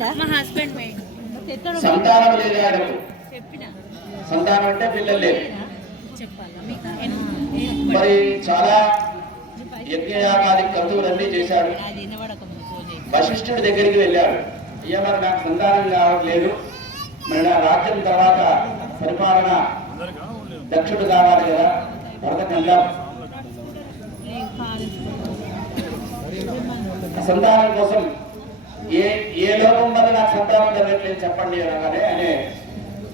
మా husband made సంతానం లేదు సంతానం అంటే పిల్లలు మరి చాలా యజ్ఞయాగాది క్రతువులన్నీ చేశాడు. వశిష్ఠుడి దగ్గరికి వెళ్ళాడు. అయ్యా మరి నాకు సంతానం కావట్లేదు మరి నా రాజ్యం తర్వాత పరిపాలన దక్షుడు కావాలి కదా? భరతకు వెళ్దాం. సంతానం కోసం ఏ ఏ లోకం వల్ల నాకు సంతానం జరగట్లేదు చెప్పండి అనగానే ఆయన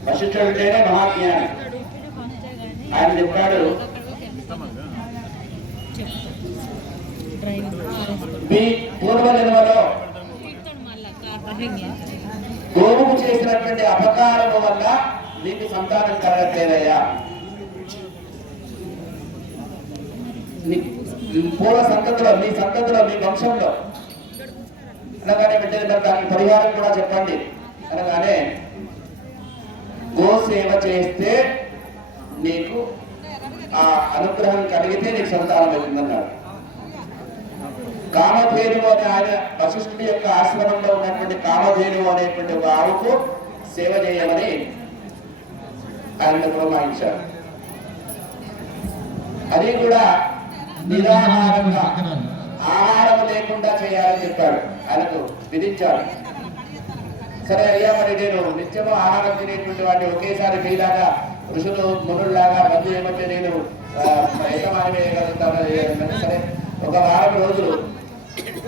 వశిష్ఠుడితేనే మహాజ్ఞాని. ఆయన చెప్పాడు మీ పూర్వ జన్మలో తిడతాడు గోవుకు చేసినటువంటి అపకారము వల్ల మీకు సంతానం కలగట్లేదయ్యా. పూర్వ సంతతిలో మీ సంతతిలో మీ వంశంలో అనగానే బిడ్డలు దానికి పరిహారం కూడా చెప్పండి. అనగానే గో సేవ చేస్తే నీకు ఆ అనుగ్రహం కలిగితే నీకు సంతానం అవుతుందన్నాడు. కామధేను అనే ఆయన వశిష్ఠుడి యొక్క ఆశ్రమంలో ఉన్నటువంటి కామధేను అనేటువంటి ఒక ఆవుకు సేవ చేయమని ఆయన పురమాయించారు అది కూడా నిరాహారంగా ఆహారం లేకుండా చేయాలని చెప్పాడు. ఆయనకు విధించాడు సరే అయ్యా మరి నేను నిత్యము ఆహారం తినేటువంటి వాటిని ఒకేసారి మీలాగా ఋషులు మునుల్లాగా మందు ఏమంటే నేను యజమాని వేయగలుగుతాను సరే ఒక వారం రోజులు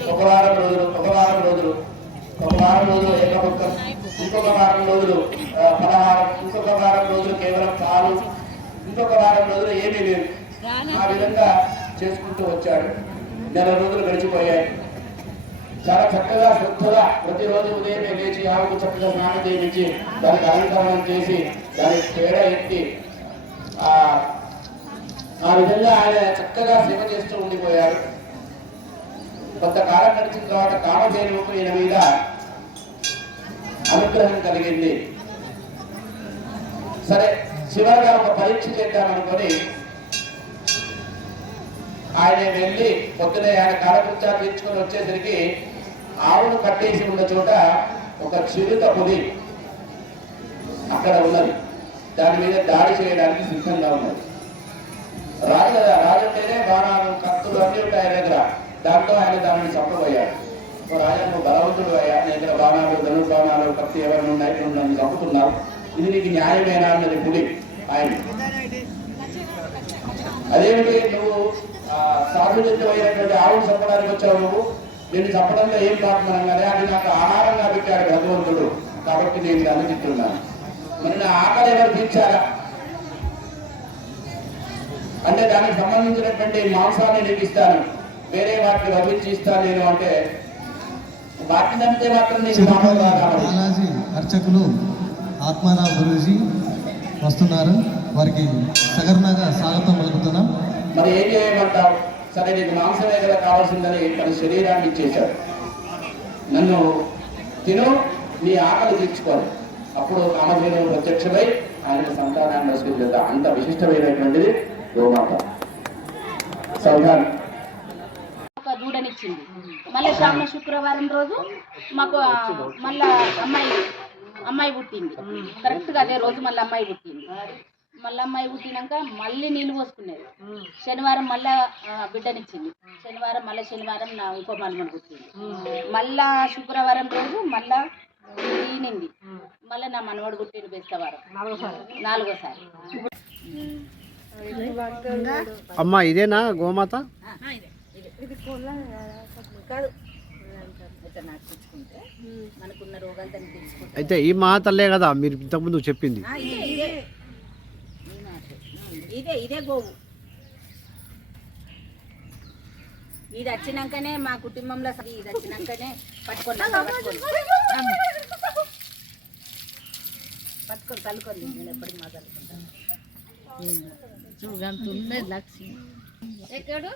ఒక వారం రోజులు ఒక వారం రోజులు ఒక వారం రోజులు ఏకముఖం ఇంకొక వారం రోజులు ఆ, పలహారం ఇంకొక వారం రోజులు కేవలం పాలు ఇంకొక వారం రోజులు ఏమీ లేదు ఆ విధంగా చేసుకుంటూ వచ్చాడు. నెల రోజులు గడిచిపోయాయి. చాలా చక్కగా శుద్ధగా ప్రతిరోజు ఉదయమే లేచి ఆవుకు చక్కగా స్నానం చేయించి దానికి అలంకరణం చేసి దానికి పేడ ఎత్తి ఆ ఆ విధంగా ఆయన చక్కగా సేవ చేస్తూ ఉండిపోయారు. కొంతకాలం గడిచిన తర్వాత కామధేనువుకు ఈయన మీద అనుగ్రహం కలిగింది. సరే చివరిగా ఒక పరీక్ష చేద్దామనుకొని ఆయన వెళ్ళి పొద్దున ఆయన కాలకృత్యాలు తీర్చుకొని వచ్చేసరికి కట్టేసి ఉన్న చోట ఒక చిరుత పులి అక్కడ ఉన్నది. దాని మీద దాడి చేయడానికి సిద్ధంగా ఉన్నది. రాజు కదా రాజు అంటేనే బాణాలు కత్తులు అన్ని ఉంటాయి ఆయన దగ్గర. దాంతో ఆయన దానిని చంపబోయాడు. ఓ రాజా నువ్వు బలవంతుడు అయ్యా. నీ దగ్గర బాణాలు ధను బాణాలు కత్తి ఎవరిని ఉన్నాయి? నువ్వు నన్ను చంపుతున్నావు. ఇది నీకు న్యాయమేనా అన్నది పులి ఆయన. అదేమిటి? నువ్వు ఆ, సాధుజన్యమైనటువంటి ఆవును చంపడానికి వచ్చావు నువ్వు? నేను చంపడంలో ఏం పాపం అనగానే అది నాకు ఆహారంగా పెట్టాడు భగవంతుడు. కాబట్టి నేను దాన్ని తింటున్నాను. మరి నా ఆకలి ఎవరు తీర్చారా? అంటే దానికి సంబంధించినటువంటి మాంసాన్ని నీకు ఇస్తాను. వేరే వాటిని వదిలించి ఇస్తాను నేను అంటే వాటిని మాత్రం అర్చకులు ఆత్మారావు గురూజీ వస్తున్నారు. వారికి సగర్ణంగా స్వాగతం పలుకుతున్నాం. మరి ఏం చేయమంటావు? సరే నీకు మాంసమే కదా కావాల్సిందని తన శరీరాన్ని ఇచ్చేశాడు నన్ను తిను నీ ఆకలి తీర్చుకోవాలి అప్పుడు కామధేను ప్రత్యక్షమై ఆయనకు సంతానాన్ని వసూలు అంత విశిష్టమైనటువంటిది గోమాత. సౌధాన్ దూడనిచ్చింది మళ్ళీ శ్రావణ శుక్రవారం రోజు మాకు మళ్ళా అమ్మాయి అమ్మాయి పుట్టింది. కరెక్ట్గా అదే రోజు మళ్ళీ అమ్మాయి పుట్టింది. మళ్ళీ అమ్మాయి పుట్టినాక మళ్ళీ నీళ్ళు పోసుకునేది. శనివారం మళ్ళా బిడ్డనిచ్చింది. శనివారం మళ్ళీ శనివారం నా ఇంకో మనమని పుట్టింది మళ్ళా శుక్రవారం రోజు మళ్ళా ఈనింది. మళ్ళీ నా మనవడు పుట్టింది బెస్తవారం. నాలుగోసారి. అమ్మ ఇదేనా గోమాత? అయితే ఈ మా తల్లే కదా మీరు ఇంతకుముందు చెప్పింది. ఇదే ఇదే గోవు. ఇది వచ్చినాకనే మా కుటుంబంలో అసలు ఇది వచ్చినాకనే పట్టుకొని పట్టుకొని. పట్టుకొని తలుకొని నేను ఎప్పటికి మా తలుకుంటాను చూడంత ఉన్నది లక్ష్మి ఎక్కడు?